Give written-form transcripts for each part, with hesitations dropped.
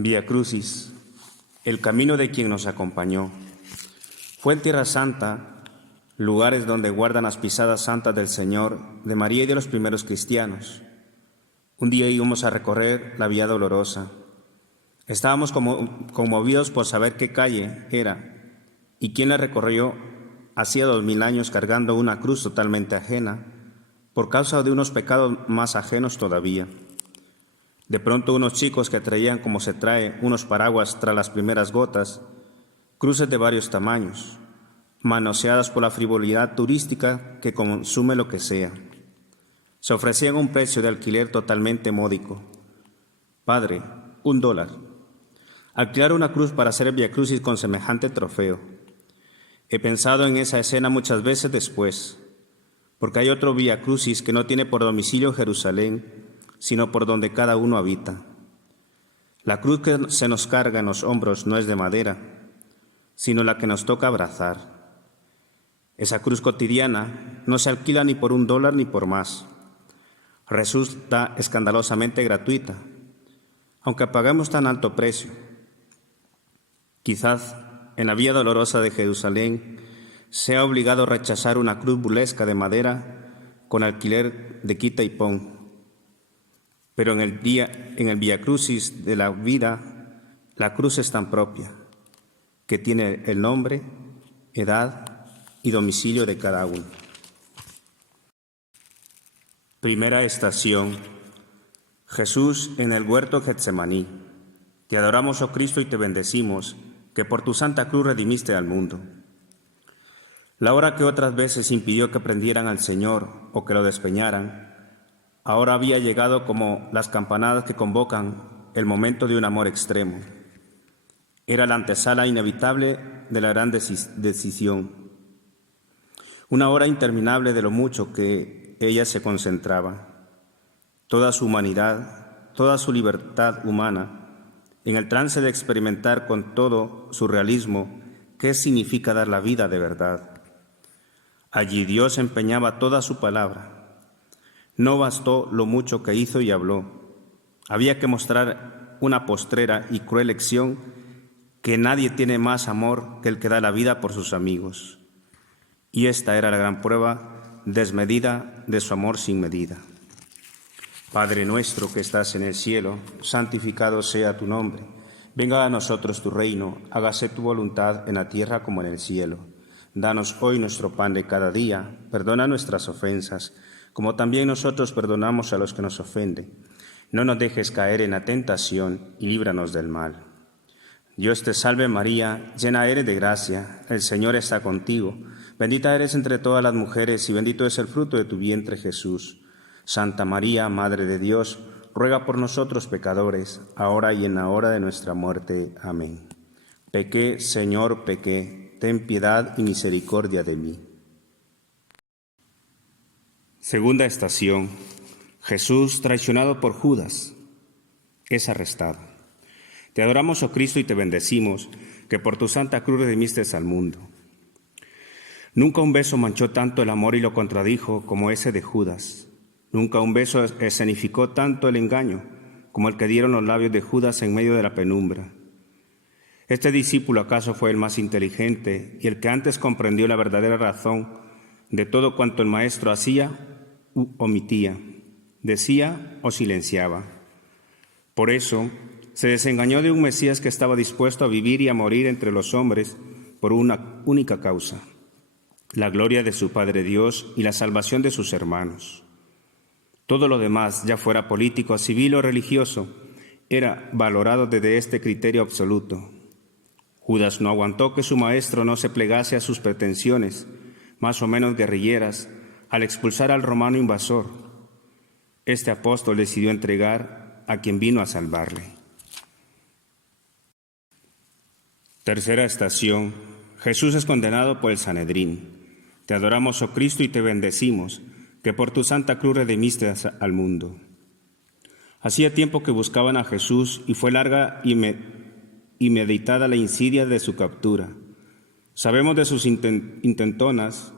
Vía Crucis, el camino de quien nos acompañó. Fue en Tierra Santa, lugares donde guardan las pisadas santas del Señor, de María y de los primeros cristianos. Un día íbamos a recorrer la Vía Dolorosa. Estábamos conmovidos por saber qué calle era y quién la recorrió hacía 2000 años cargando una cruz totalmente ajena, por causa de unos pecados más ajenos todavía. De pronto unos chicos que traían como se trae unos paraguas tras las primeras gotas, cruces de varios tamaños, manoseadas por la frivolidad turística que consume lo que sea. Se ofrecían un precio de alquiler totalmente módico. Padre, $1. Alquilar una cruz para hacer el Vía Crucis con semejante trofeo. He pensado en esa escena muchas veces después, porque hay otro Vía Crucis que no tiene por domicilio Jerusalén, sino por donde cada uno habita. La cruz que se nos carga en los hombros no es de madera, sino la que nos toca abrazar. Esa cruz cotidiana no se alquila ni por $1 ni por más. Resulta escandalosamente gratuita, aunque paguemos tan alto precio. Quizás en la Vía Dolorosa de Jerusalén sea obligado a rechazar una cruz burlesca de madera con alquiler de quita y pon. Pero en el Vía Crucis de la vida, la cruz es tan propia, que tiene el nombre, edad y domicilio de cada uno. Primera estación: Jesús en el huerto Getsemaní. Te adoramos, oh Cristo, y te bendecimos, que por tu santa cruz redimiste al mundo. La hora que otras veces impidió que prendieran al Señor o que lo despeñaran, ahora había llegado como las campanadas que convocan el momento de un amor extremo. Era la antesala inevitable de la gran decisión. Una hora interminable de lo mucho que ella se concentraba. Toda su humanidad, toda su libertad humana, en el trance de experimentar con todo su realismo qué significa dar la vida de verdad. Allí Dios empeñaba toda su palabra. No bastó lo mucho que hizo y habló. Había que mostrar una postrera y cruel lección, que nadie tiene más amor que el que da la vida por sus amigos. Y esta era la gran prueba desmedida de su amor sin medida. Padre nuestro que estás en el cielo, santificado sea tu nombre. Venga a nosotros tu reino, hágase tu voluntad en la tierra como en el cielo. Danos hoy nuestro pan de cada día, perdona nuestras ofensas, como también nosotros perdonamos a los que nos ofenden. No nos dejes caer en la tentación y líbranos del mal. Dios te salve María, llena eres de gracia, el Señor está contigo. Bendita eres entre todas las mujeres y bendito es el fruto de tu vientre Jesús. Santa María, Madre de Dios, ruega por nosotros pecadores, ahora y en la hora de nuestra muerte. Amén. Pequé, Señor, pequé, ten piedad y misericordia de mí. Segunda estación: Jesús, traicionado por Judas, es arrestado. Te adoramos, oh Cristo, y te bendecimos, que por tu santa cruz redimiste al mundo. Nunca un beso manchó tanto el amor y lo contradijo como ese de Judas. Nunca un beso escenificó tanto el engaño como el que dieron los labios de Judas en medio de la penumbra. Este discípulo acaso fue el más inteligente y el que antes comprendió la verdadera razón de todo cuanto el Maestro hacía u omitía, decía o silenciaba. Por eso se desengañó de un Mesías que estaba dispuesto a vivir y a morir entre los hombres por una única causa: la gloria de su Padre Dios y la salvación de sus hermanos. Todo lo demás, ya fuera político, civil o religioso, era valorado desde este criterio absoluto. Judas no aguantó que su maestro no se plegase a sus pretensiones, más o menos guerrilleras, al expulsar al romano invasor. Este apóstol decidió entregar a quien vino a salvarle. Tercera estación: Jesús es condenado por el Sanedrín. Te adoramos, oh Cristo, y te bendecimos, que por tu santa cruz redimiste al mundo. Hacía tiempo que buscaban a Jesús y fue larga y meditada la insidia de su captura. Sabemos de sus intentonas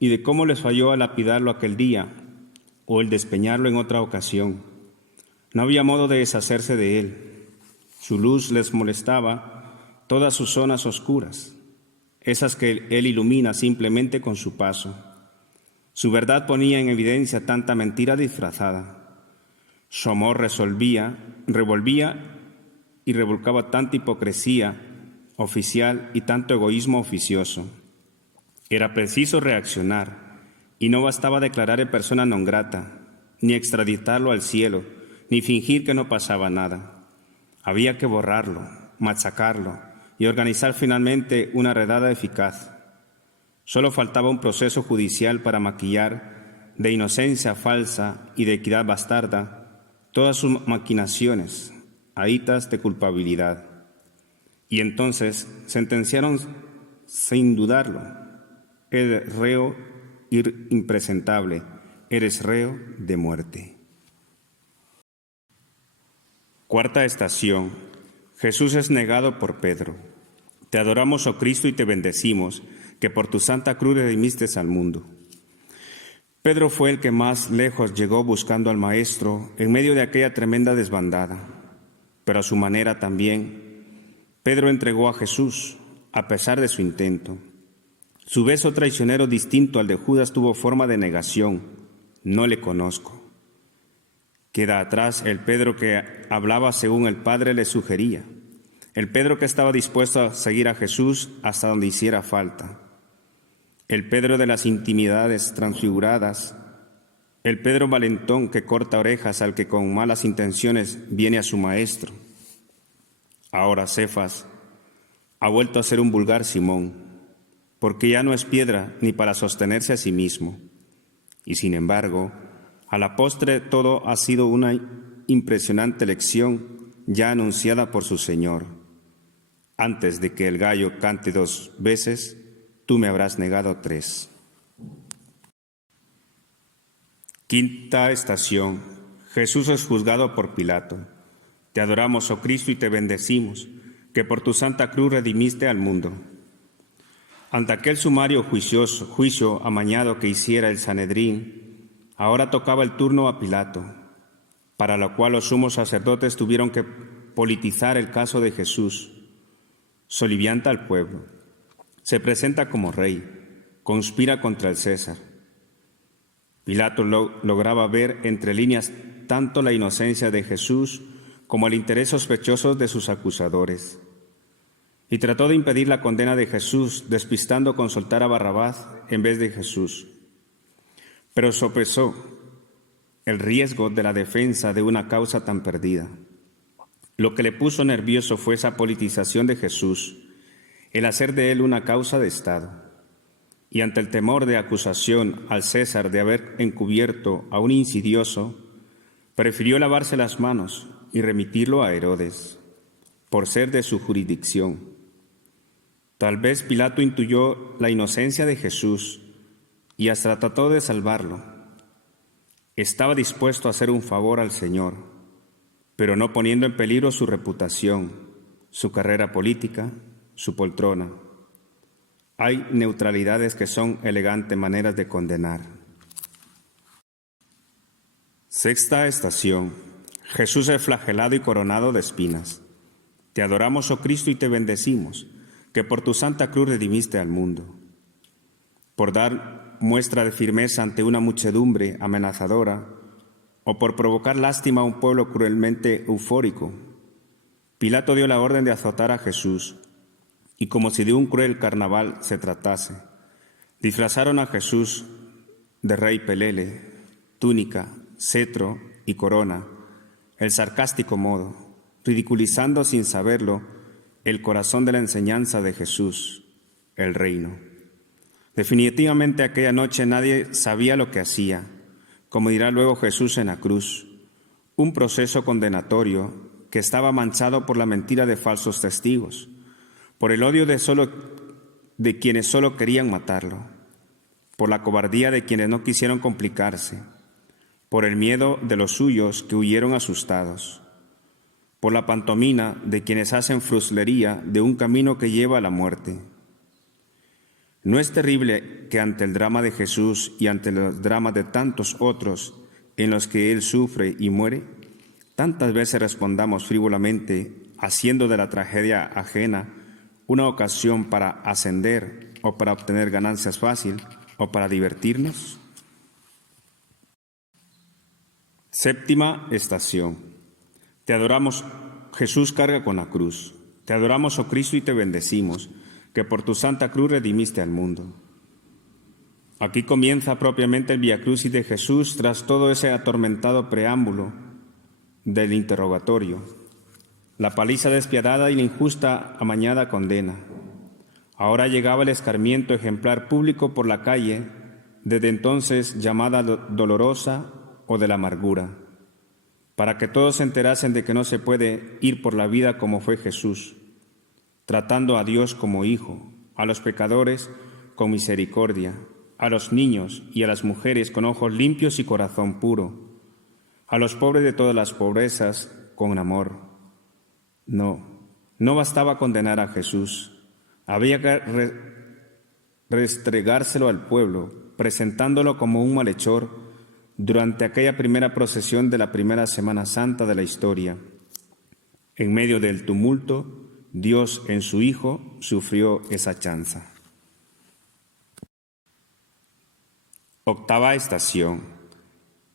y de cómo les falló a lapidarlo aquel día o el despeñarlo en otra ocasión. No había modo de deshacerse de él. Su luz les molestaba todas sus zonas oscuras, esas que Él ilumina simplemente con su paso. Su verdad ponía en evidencia tanta mentira disfrazada. Su amor revolvía y revolcaba tanta hipocresía oficial y tanto egoísmo oficioso. Era preciso reaccionar, y no bastaba declarar en persona non grata, ni extraditarlo al cielo, ni fingir que no pasaba nada. Había que borrarlo, machacarlo y organizar finalmente una redada eficaz. Solo faltaba un proceso judicial para maquillar de inocencia falsa y de equidad bastarda todas sus maquinaciones, ahitas de culpabilidad. Y entonces sentenciaron sin dudarlo: eres reo impresentable, eres reo de muerte. Cuarta estación. Jesús es negado por Pedro. Te adoramos, oh Cristo, y te bendecimos, que por tu santa cruz redimiste al mundo. Pedro fue el que más lejos llegó buscando al Maestro en medio de aquella tremenda desbandada. Pero a su manera también, Pedro entregó a Jesús, a pesar de su intento. Su beso traicionero, distinto al de Judas, tuvo forma de negación: no le conozco. Queda atrás el Pedro que hablaba según el Padre le sugería, el Pedro que estaba dispuesto a seguir a Jesús hasta donde hiciera falta, el Pedro de las intimidades transfiguradas, el Pedro valentón que corta orejas al que con malas intenciones viene a su Maestro. Ahora Cefas ha vuelto a ser un vulgar Simón, porque ya no es piedra ni para sostenerse a sí mismo. Y sin embargo, a la postre todo ha sido una impresionante lección ya anunciada por su Señor. Antes de que el gallo cante 2 veces, tú me habrás negado 3. Quinta estación. Jesús es juzgado por Pilato. Te adoramos, oh Cristo, y te bendecimos, que por tu santa cruz redimiste al mundo. Ante aquel sumario juicio amañado que hiciera el Sanedrín, ahora tocaba el turno a Pilato, para lo cual los sumos sacerdotes tuvieron que politizar el caso de Jesús. Solivianta al pueblo, se presenta como rey, conspira contra el César. Pilato lograba ver entre líneas tanto la inocencia de Jesús como el interés sospechoso de sus acusadores, y trató de impedir la condena de Jesús, despistando con soltar a Barrabás en vez de Jesús. Pero sopesó el riesgo de la defensa de una causa tan perdida. Lo que le puso nervioso fue esa politización de Jesús, el hacer de él una causa de Estado. Y ante el temor de acusación al César de haber encubierto a un insidioso, prefirió lavarse las manos y remitirlo a Herodes, por ser de su jurisdicción. Tal vez Pilato intuyó la inocencia de Jesús y hasta trató de salvarlo. Estaba dispuesto a hacer un favor al Señor, pero no poniendo en peligro su reputación, su carrera política, su poltrona. Hay neutralidades que son elegantes maneras de condenar. Sexta estación. Jesús es flagelado y coronado de espinas. Te adoramos, oh Cristo, y te bendecimos, que por tu santa cruz redimiste al mundo. Por dar muestra de firmeza ante una muchedumbre amenazadora, o por provocar lástima a un pueblo cruelmente eufórico, Pilato dio la orden de azotar a Jesús, y como si de un cruel carnaval se tratase, disfrazaron a Jesús de rey pelele, túnica, cetro y corona, el sarcástico modo, ridiculizando sin saberlo el corazón de la enseñanza de Jesús, el reino. Definitivamente aquella noche nadie sabía lo que hacía, como dirá luego Jesús en la cruz, un proceso condenatorio que estaba manchado por la mentira de falsos testigos, por el odio de quienes solo querían matarlo, por la cobardía de quienes no quisieron complicarse, por el miedo de los suyos que huyeron asustados, por la pantomima de quienes hacen fruslería de un camino que lleva a la muerte. ¿No es terrible que ante el drama de Jesús y ante los dramas de tantos otros en los que Él sufre y muere, tantas veces respondamos frívolamente haciendo de la tragedia ajena una ocasión para ascender o para obtener ganancias fácil o para divertirnos? Séptima estación. Te adoramos, Jesús carga con la cruz. Te adoramos, oh Cristo, y te bendecimos, que por tu santa cruz redimiste al mundo. Aquí comienza propiamente el Vía Crucis de Jesús tras todo ese atormentado preámbulo del interrogatorio, la paliza despiadada y la injusta amañada condena. Ahora llegaba el escarmiento ejemplar público por la calle, desde entonces llamada dolorosa o de la amargura, para que todos se enterasen de que no se puede ir por la vida como fue Jesús, tratando a Dios como hijo, a los pecadores con misericordia, a los niños y a las mujeres con ojos limpios y corazón puro, a los pobres de todas las pobrezas con amor. No bastaba condenar a Jesús, había que restregárselo al pueblo, presentándolo como un malhechor durante aquella primera procesión de la primera Semana Santa de la historia. En medio del tumulto, Dios en su Hijo sufrió esa chanza. Octava estación.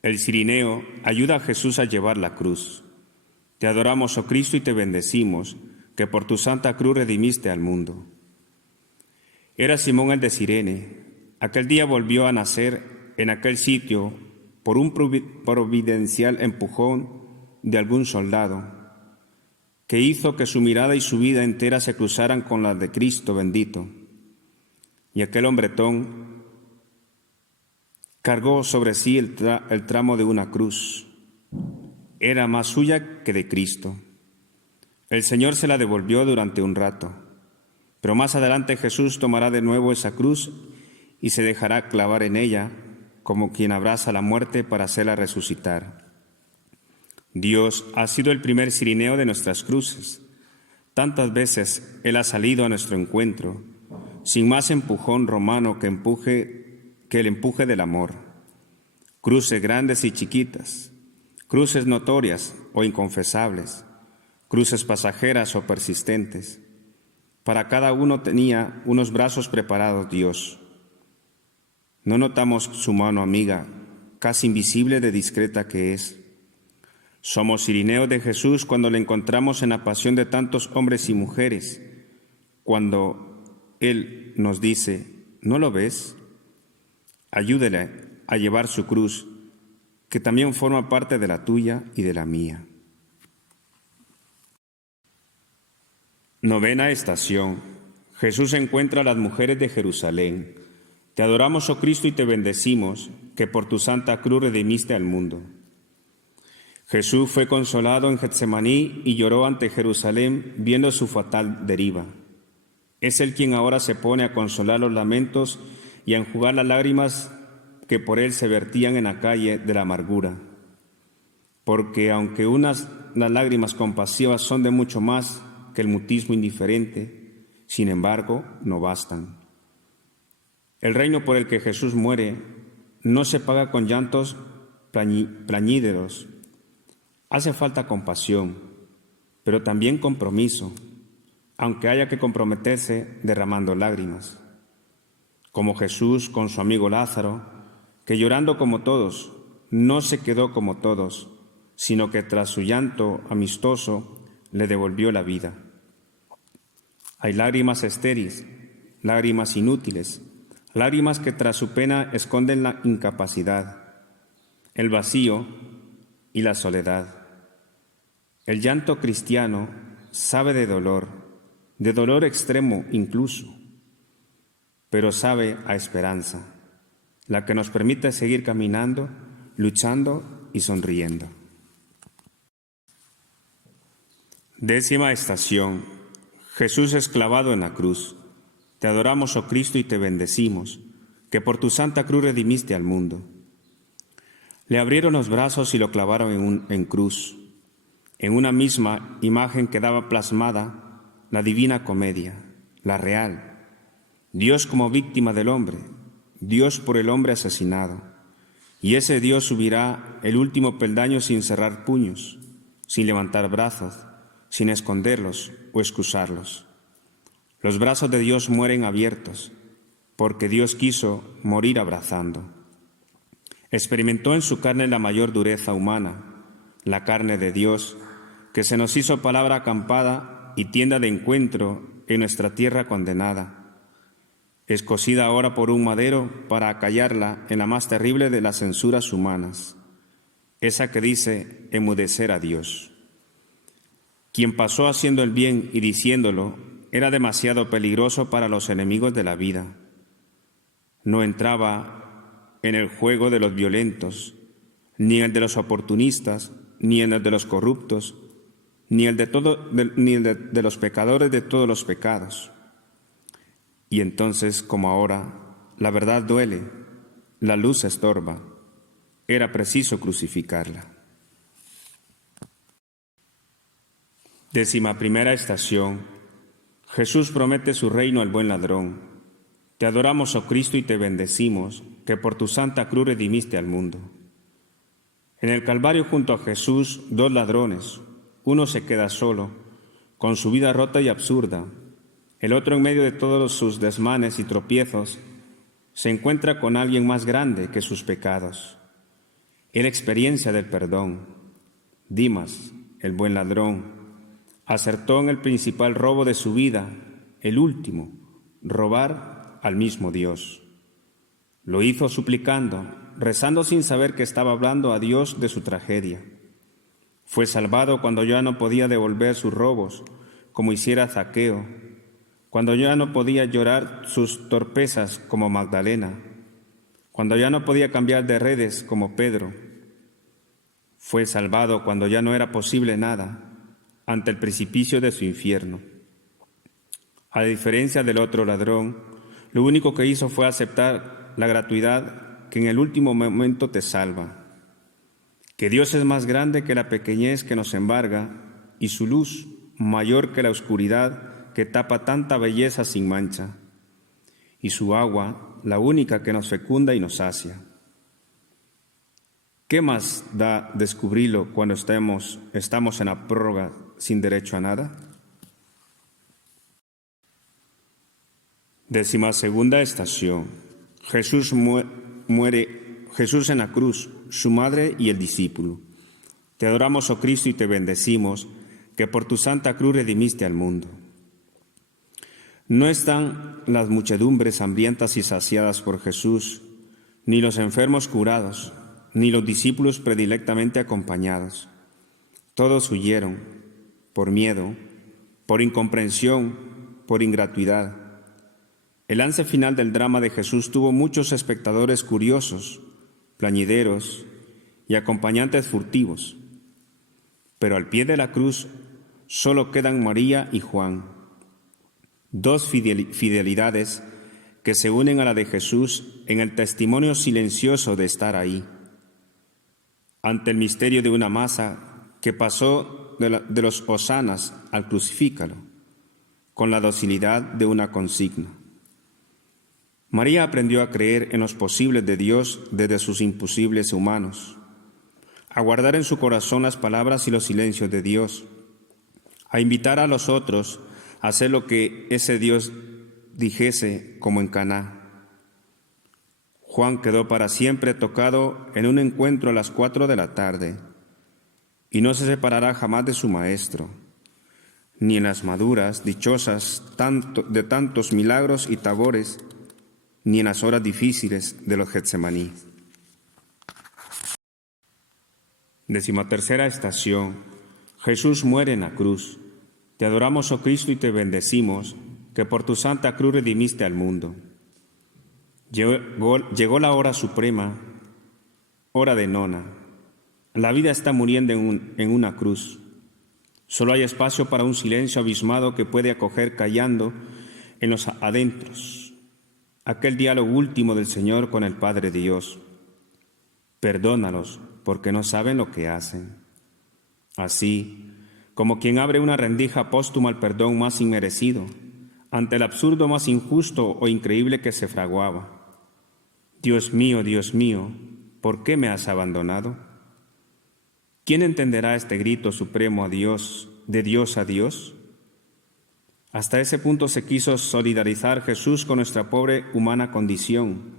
El cirineo ayuda a Jesús a llevar la cruz. Te adoramos, oh Cristo, y te bendecimos, que por tu santa cruz redimiste al mundo. Era Simón el de Cirene. Aquel día volvió a nacer en aquel sitio por un providencial empujón de algún soldado, que hizo que su mirada y su vida entera se cruzaran con la de Cristo bendito. Y aquel hombretón cargó sobre sí el tramo de una cruz. Era más suya que de Cristo. El Señor se la devolvió durante un rato, pero más adelante Jesús tomará de nuevo esa cruz y se dejará clavar en ella como quien abraza la muerte para hacerla resucitar. Dios ha sido el primer cirineo de nuestras cruces. Tantas veces Él ha salido a nuestro encuentro, sin más empujón romano que el empuje del amor. Cruces grandes y chiquitas, cruces notorias o inconfesables, cruces pasajeras o persistentes. Para cada uno tenía unos brazos preparados Dios. No notamos su mano amiga, casi invisible de discreta que es. Somos cirineos de Jesús cuando le encontramos en la pasión de tantos hombres y mujeres, cuando Él nos dice, ¿no lo ves? Ayúdele a llevar su cruz, que también forma parte de la tuya y de la mía. Novena estación. Jesús encuentra a las mujeres de Jerusalén. Te adoramos, oh Cristo, y te bendecimos, que por tu santa cruz redimiste al mundo. Jesús fue consolado en Getsemaní y lloró ante Jerusalén viendo su fatal deriva. Es Él quien ahora se pone a consolar los lamentos y a enjugar las lágrimas que por Él se vertían en la calle de la amargura. Porque aunque las lágrimas compasivas son de mucho más que el mutismo indiferente, sin embargo, no bastan. El reino por el que Jesús muere no se paga con llantos plañideros. Hace falta compasión, pero también compromiso, aunque haya que comprometerse derramando lágrimas. Como Jesús con su amigo Lázaro, que llorando como todos, no se quedó como todos, sino que tras su llanto amistoso le devolvió la vida. Hay lágrimas estériles, lágrimas inútiles, lágrimas que tras su pena esconden la incapacidad, el vacío y la soledad. El llanto cristiano sabe de dolor extremo incluso, pero sabe a esperanza, la que nos permite seguir caminando, luchando y sonriendo. Décima estación. Jesús es clavado en la cruz. Te adoramos, oh Cristo, y te bendecimos, que por tu santa cruz redimiste al mundo. Le abrieron los brazos y lo clavaron en cruz. En una misma imagen quedaba plasmada la divina comedia, la real. Dios como víctima del hombre, Dios por el hombre asesinado. Y ese Dios subirá el último peldaño sin cerrar puños, sin levantar brazos, sin esconderlos o excusarlos. Los brazos de Dios mueren abiertos, porque Dios quiso morir abrazando. Experimentó en su carne la mayor dureza humana, la carne de Dios, que se nos hizo palabra acampada y tienda de encuentro en nuestra tierra condenada. Escocida ahora por un madero para acallarla en la más terrible de las censuras humanas, esa que dice enmudecer a Dios. Quien pasó haciendo el bien y diciéndolo era demasiado peligroso para los enemigos de la vida. No entraba en el juego de los violentos, ni en el de los oportunistas, ni en el de los corruptos, ni el de los pecadores de todos los pecados. Y entonces, como ahora, la verdad duele, la luz estorba. Era preciso crucificarla. 11ª estación. Jesús promete su reino al buen ladrón. Te adoramos, oh Cristo, y te bendecimos, que por tu santa cruz redimiste al mundo. En el Calvario junto a Jesús, 2 ladrones. Uno se queda solo, con su vida rota y absurda. El otro, en medio de todos sus desmanes y tropiezos, se encuentra con alguien más grande que sus pecados. Era experiencia del perdón. Dimas, el buen ladrón, acertó en el principal robo de su vida, el último, robar al mismo Dios. Lo hizo suplicando, rezando sin saber que estaba hablando a Dios de su tragedia. Fue salvado cuando ya no podía devolver sus robos, como hiciera Zaqueo, cuando ya no podía llorar sus torpezas como Magdalena, cuando ya no podía cambiar de redes como Pedro. Fue salvado cuando ya no era posible nada, ante el precipicio de su infierno. A diferencia del otro ladrón, lo único que hizo fue aceptar la gratuidad que en el último momento te salva. Que Dios es más grande que la pequeñez que nos embarga y su luz mayor que la oscuridad que tapa tanta belleza sin mancha, y su agua la única que nos fecunda y nos sacia. ¿Qué más da descubrirlo cuando estamos en la prórroga sin derecho a nada? 12ª estación. Jesús muere, Jesús en la cruz, su madre y el discípulo. Te adoramos, oh Cristo, y te bendecimos, que por tu santa cruz redimiste al mundo. No están las muchedumbres hambrientas y saciadas por Jesús, ni los enfermos curados, ni los discípulos predilectamente acompañados. Todos huyeron, por miedo, por incomprensión, por ingratuidad. El lance final del drama de Jesús tuvo muchos espectadores curiosos, plañideros y acompañantes furtivos. Pero al pie de la cruz solo quedan María y Juan, 2 fidelidades que se unen a la de Jesús en el testimonio silencioso de estar ahí, ante el misterio de una masa que pasó de los hosanas al crucifícalo, con la docilidad de una consigna. María aprendió a creer en los posibles de Dios desde sus imposibles humanos, a guardar en su corazón las palabras y los silencios de Dios, a invitar a los otros a hacer lo que ese Dios dijese, como en Caná. Juan quedó para siempre tocado en un encuentro a las 4 de la tarde y no se separará jamás de su maestro, ni en las maduras dichosas de tantos milagros y tabores, ni en las horas difíciles de los Getsemaní. 13ª estación. Jesús muere en la cruz. Te adoramos, oh Cristo, y te bendecimos, que por tu santa cruz redimiste al mundo. Llegó la hora suprema, hora de nona. La vida está muriendo en una cruz. Solo hay espacio para un silencio abismado que puede acoger callando en los adentros aquel diálogo último del Señor con el Padre Dios. Perdónalos, porque no saben lo que hacen. Así, como quien abre una rendija póstuma al perdón más inmerecido, ante el absurdo más injusto o increíble que se fraguaba. Dios mío, ¿por qué me has abandonado? ¿Quién entenderá este grito supremo a Dios de Dios a Dios? Hasta ese punto se quiso solidarizar Jesús con nuestra pobre humana condición,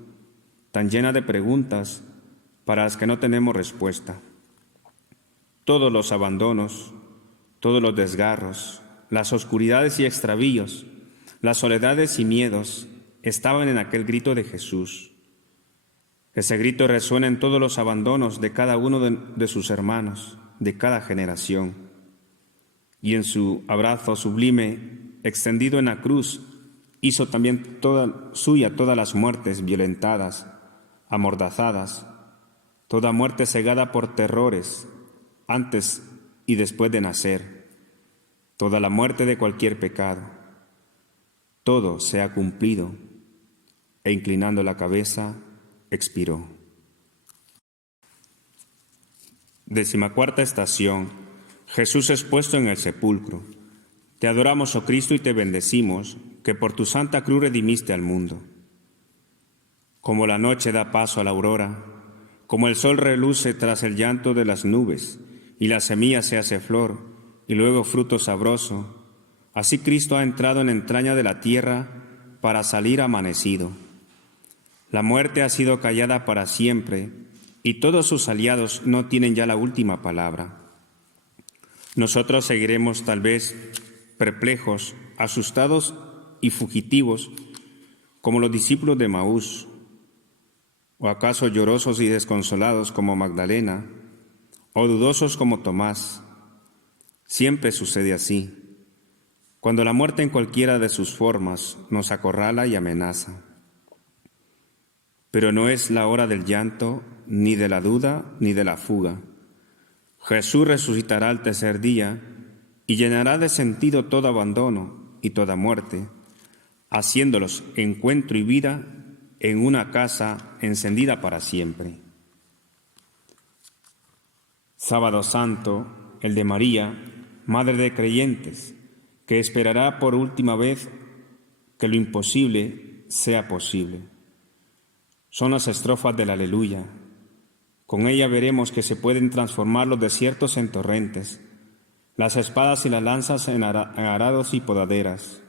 tan llena de preguntas para las que no tenemos respuesta. Todos los abandonos, todos los desgarros, las oscuridades y extravíos, las soledades y miedos estaban en aquel grito de Jesús. Ese grito resuena en todos los abandonos de cada uno de sus hermanos, de cada generación. Y en su abrazo sublime, extendido en la cruz, hizo también suya todas las muertes violentadas, amordazadas, toda muerte cegada por terrores, antes y después de nacer, toda la muerte de cualquier pecado. Todo se ha cumplido, e inclinando la cabeza, expiró. 14ª estación. Jesús es puesto en el sepulcro. Te adoramos, oh Cristo, y te bendecimos, que por tu santa cruz redimiste al mundo. Como la noche da paso a la aurora, como el sol reluce tras el llanto de las nubes, y la semilla se hace flor, y luego fruto sabroso, así Cristo ha entrado en la entraña de la tierra para salir amanecido. La muerte ha sido callada para siempre, y todos sus aliados no tienen ya la última palabra. Nosotros seguiremos tal vez perplejos, asustados y fugitivos, como los discípulos de Emaús, o acaso llorosos y desconsolados como Magdalena, o dudosos como Tomás. Siempre sucede así, cuando la muerte en cualquiera de sus formas nos acorrala y amenaza. Pero no es la hora del llanto, ni de la duda, ni de la fuga. Jesús resucitará al tercer día y llenará de sentido todo abandono y toda muerte, haciéndolos encuentro y vida en una casa encendida para siempre. Sábado Santo, el de María, Madre de creyentes, que esperará por última vez que lo imposible sea posible. Son las estrofas del Aleluya. Con ella veremos que se pueden transformar los desiertos en torrentes, las espadas y las lanzas en arados y podaderas,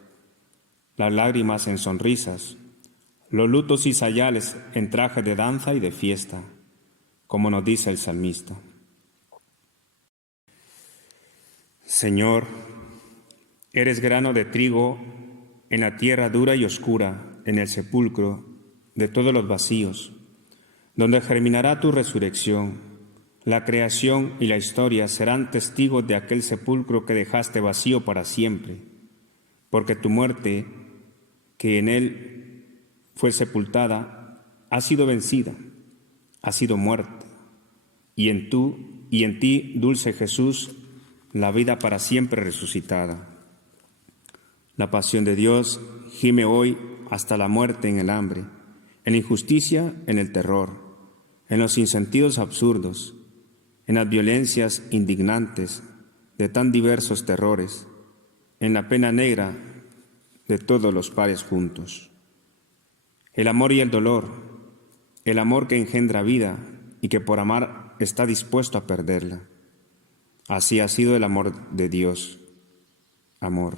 las lágrimas en sonrisas, los lutos y sayales en traje de danza y de fiesta, como nos dice el salmista. Señor, eres grano de trigo en la tierra dura y oscura, en el sepulcro de todos los vacíos, donde germinará tu resurrección. La creación y la historia serán testigos de aquel sepulcro que dejaste vacío para siempre, porque tu muerte, que en él fue sepultada, ha sido vencida, ha sido muerta, y en ti, dulce Jesús, la vida para siempre resucitada. La pasión de Dios gime hoy hasta la muerte en el hambre, en la injusticia, en el terror, en los sinsentidos absurdos, en las violencias indignantes de tan diversos terrores, en la pena negra de todos los pares juntos. El amor y el dolor, el amor que engendra vida y que por amar está dispuesto a perderla. Así ha sido el amor de Dios, amor.